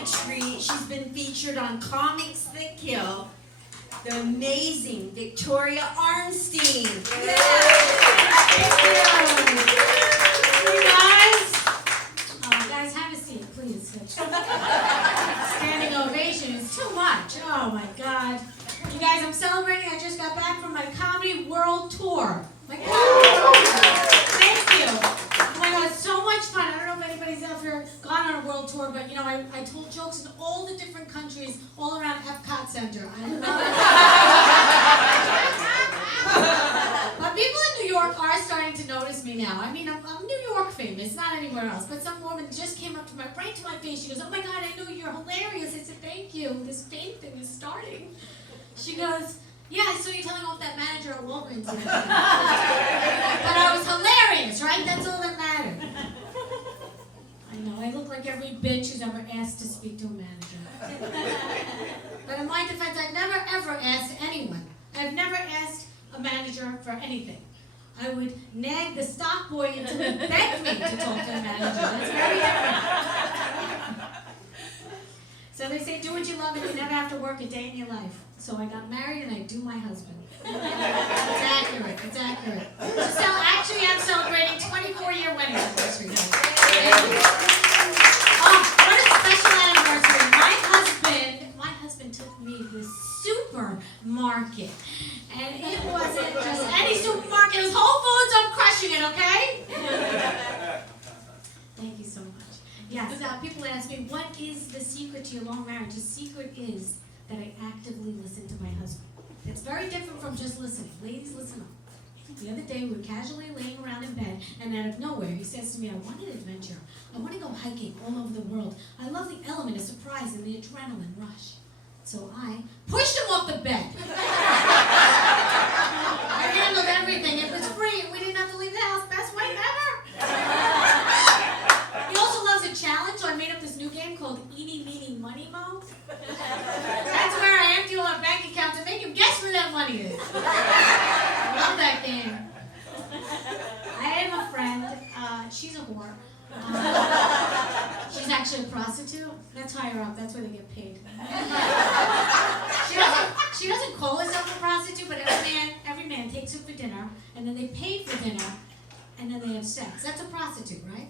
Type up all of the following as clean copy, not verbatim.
a treat. She's been featured on Comics That Kill. The amazing Victoria Arnstein. Yay! Thank you. Hey guys. Guys, have a seat, please. Standing ovation is too much. Oh my God. You guys, I'm celebrating. I just got back from my comedy world tour. Thank you. Oh my God, it's so much fun. I don't know if anybody's ever gone on a world tour, but you know, I told jokes in all the different countries all around Epcot Center. I love it. But people in New York are starting to notice me now. I mean, I'm New York famous, not anywhere else. But some woman just came up to my right to my face. She goes, "Oh my God, I know you're hilarious." I said, "Thank you. This fame thing is starting." She goes, "Yeah, I saw you telling off that manager at Walgreens." But I was hilarious, right? That's all that mattered. I know, I look like every bitch who's ever asked to speak to a manager. But in my defense, I've never ever asked anyone. I've never asked a manager for anything. I would nag the stock boy until he begged me to talk to a manager. That's very different. So they say, do what you love and you never have to work a day in your life. So I got married and I do my husband. It's accurate, it's accurate. So actually I'm celebrating 24-year wedding anniversary. Oh, what a special anniversary. My husband took me to the supermarket. And it wasn't just any supermarket, it was Whole Foods. I'm crushing it, okay? Thank you so much. Yes, people ask me, what is the secret to your long marriage? The secret is that I actively listen to my husband. It's very different from just listening. Ladies, listen up. The other day, we were casually laying around in bed, and out of nowhere, he says to me, "I want an adventure. I want to go hiking all over the world. I love the element of surprise and the adrenaline rush." So I pushed him off the bed. I handled everything. It was free, and we didn't have to leave the house. Best wife ever. He also loves a challenge, so I made up this new game called Eeny, Meeny, Money Mo. That's where I empty all our bank accounts and make him guess where that money is. I love that game. I have a friend. She's a whore. She's actually a prostitute. That's higher up. That's where they get paid. She doesn't call herself a prostitute, but every man takes her for dinner, and then they pay for dinner, and then they have sex. That's a prostitute, right?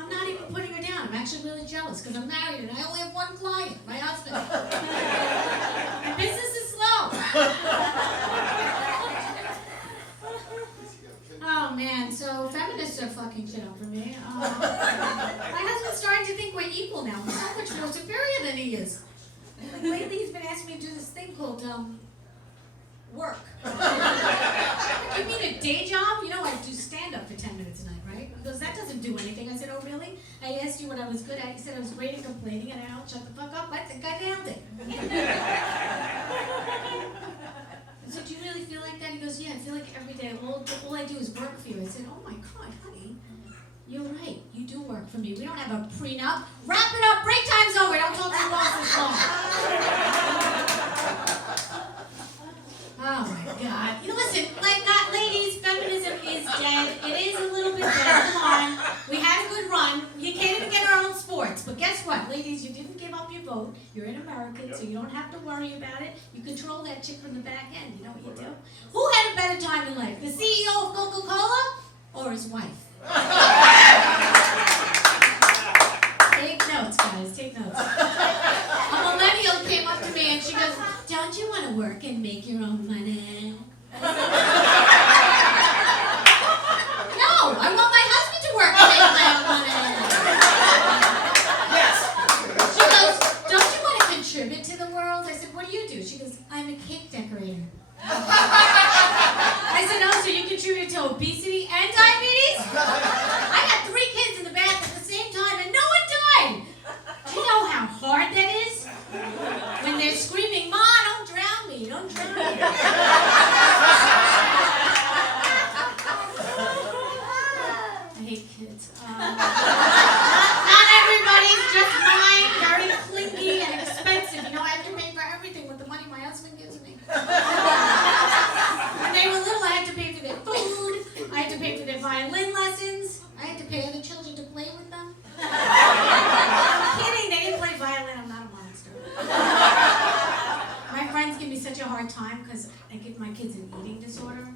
I'm not even putting her down. I'm actually really jealous because I'm married and I only have one client, my husband. My business is slow. Oh man, so feminists are fucking shit up for me. My husband's starting to think we're equal now. I'm so much more superior than he is. Like lately he's been asking me to do this thing called work. You mean a day job? You know, I do stand-up for 10 minutes a night, right? He goes, that doesn't do anything. I said, oh, really? I asked you what I was good at. He said I was great at complaining, and I don't shut the fuck up. I think I nailed it. I said, do you really feel like that? He goes, yeah, I feel like every day all I do is work for you. I said, oh, my God, honey, you're right. You do work for me. We don't have a prenup. Wrap it up. Break time's over. Don't talk to the boss this long. Oh my God. You know, listen, ladies, feminism is dead. It is a little bit dead. Come on. We had a good run. You can't even get our own sports. But guess what, ladies? You didn't give up your vote. You're an American, so you don't have to worry about it. You control that chick from the back end. You know what you do? Who had a better time in life? The CEO of Coca-Cola or his wife? Take notes, guys. Take notes. A millennial came up to me and she goes, don't you want to work and make your own money? No, I want my husband to work and make my own money. Yes. She goes, don't you want to contribute to the world? I said, what do you do? She goes, I'm a cake decorator. I said, oh, so you contribute to obesity and diabetes? I got 3 kids in the bath at the same time and no one died. Do you know how hard that is? When they're screaming, Ma, don't drown me, don't drown me. hard time because I give my kids an eating disorder,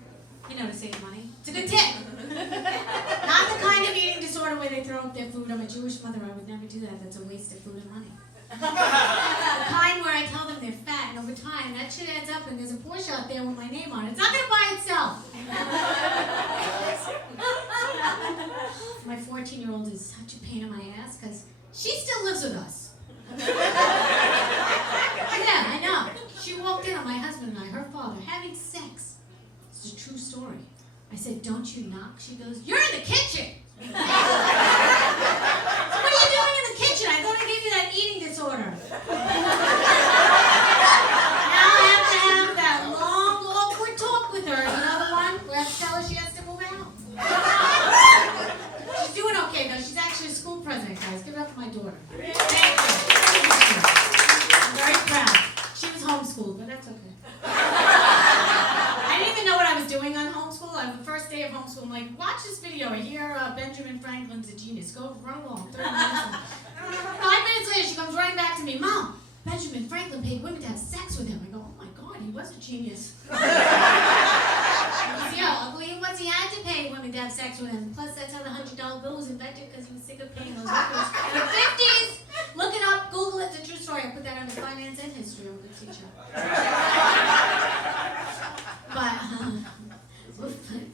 you know, to save money. It's a good tip. Not the kind of eating disorder where they throw up their food. I'm a Jewish mother. I would never do that. That's a waste of food and money. The kind where I tell them they're fat, and over time that shit adds up, and there's a Porsche out there with my name on it. It's not going to buy itself. My 14-year-old is such a pain in my ass because she still lives with us. Yeah, I know. She walked in on my husband and I, her father, having sex. It's a true story. I said, "Don't you knock?" She goes, "You're in the kitchen." What are you doing in the kitchen? I thought I gave you that eating disorder. Now I have to have that long, awkward talk with her. You know the one where I have to tell her she has to move out. She's doing okay though. She's actually a school president, guys. Give it up for my daughter. Thank you. I'm very proud. She was homeschooled, but that's okay. I didn't even know what I was doing on homeschool. On the first day of homeschool, I'm like, watch this video. I hear Benjamin Franklin's a genius. Go run along. 30 minutes. 5 minutes later, she comes running back to me. "Mom, Benjamin Franklin paid women to have sex with him." I go, "Oh my God, he was a genius." Yeah, ugly it was. He had to pay women to have sex with him. Plus, that's how the $100 bill was invented because he was sick of paying those workers. In the 50s, look it up, Google it. It's a true story. I put that under finance and history. I'm a good teacher.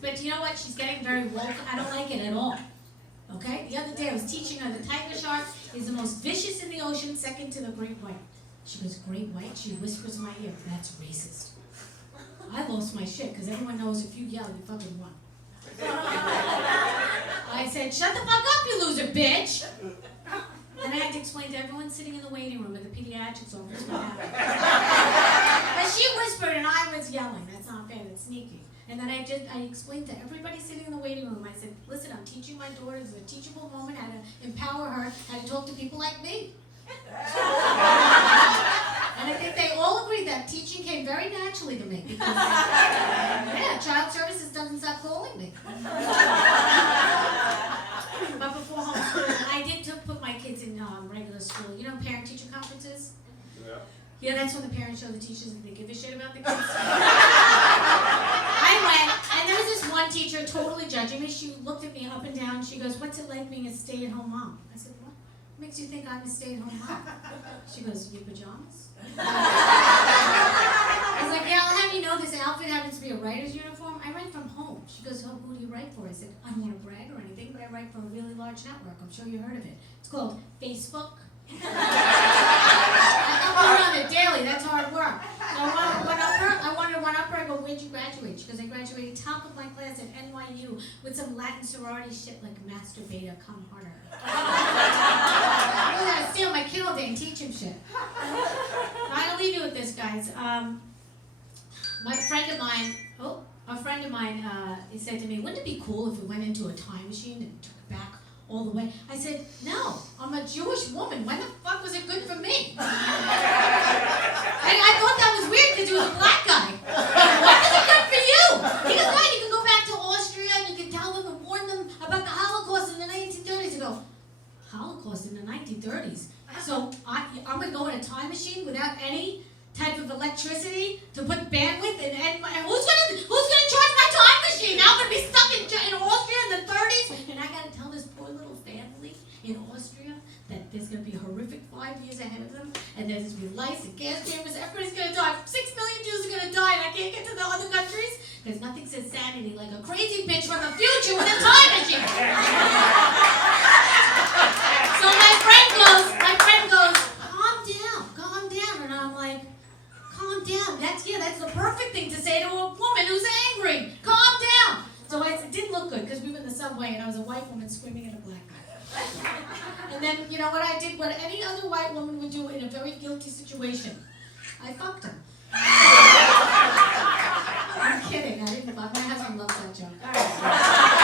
But you know what? She's getting very woke. I don't like it at all. Okay? The other day I was teaching her the tiger shark is the most vicious in the ocean, second to the great white. She goes, "Great white?" She whispers in my ear, "That's racist." I lost my shit because everyone knows if you yell, you fucking run. I said, "Shut the fuck up, you loser, bitch!" And I had to explain to everyone sitting in the waiting room at the pediatrics office what happened. But she whispered and I was yelling. That's not fair, that's sneaky. And then I explained to everybody sitting in the waiting room, I said, "Listen, I'm teaching my daughter, it's a teachable moment, how to empower her, how to talk to people like me." And I think they all agreed that teaching came very naturally to me. Because, yeah, child services doesn't stop calling me. But before homeschooling, I did put my kids in regular school. You know, parent-teacher conferences? Yeah, that's when the parents show the teachers that they give a shit about the kids. I went, and there was this one teacher totally judging me. She looked at me up and down. She goes, "What's it like being a stay-at-home mom?" I said, "What makes you think I'm a stay-at-home mom?" She goes, "Your pajamas?" I was like, "Yeah, I'll have you know this outfit happens to be a writer's uniform. I write from home." She goes, "Oh, who do you write for?" I said, "I don't want to brag or anything, but I write for a really large network. I'm sure you heard of it. It's called Facebook." I put on it daily. That's hard work. So I wanted to run up her. I go, "Where'd you graduate?" She goes, "I graduated top of my class at NYU with some Latin sorority shit like Master Beta, come harder." I'm gonna steal my kid all day and teach him shit. I'll leave you with this, guys. A friend of mine he said to me, "Wouldn't it be cool if we went into a time machine and took it back all the way?" I said, "No, I'm a Jewish woman. When the fuck was it good for me?" I thought that was weird because he was a black guy. When was it good for you? He goes, "Right, you can go back to Austria and you can tell them and warn them about the Holocaust in the 1930s. I go, "Holocaust in the 1930s? So I'm going to go in a time machine without any type of electricity to put bandwidth and who's gonna charge my time machine? Now I'm gonna be stuck in Austria in the 30s, and I gotta tell this poor little family in Austria that there's gonna be a horrific 5 years ahead of them, and there's gonna be lice and gas chambers. Everybody's gonna die. 6 million Jews are gonna die, and I can't get to the other countries because nothing says sanity like a crazy bitch from the future with a time machine." So my friend goes, calm down, and I'm like, "Calm down. That's the perfect thing to say to a woman who's angry. Calm down." So it didn't look good because we were in the subway and I was a white woman screaming at a black guy. And then, you know what I did? What any other white woman would do in a very guilty situation. I fucked him. I'm kidding. I didn't fuck. My husband loves that joke. All right.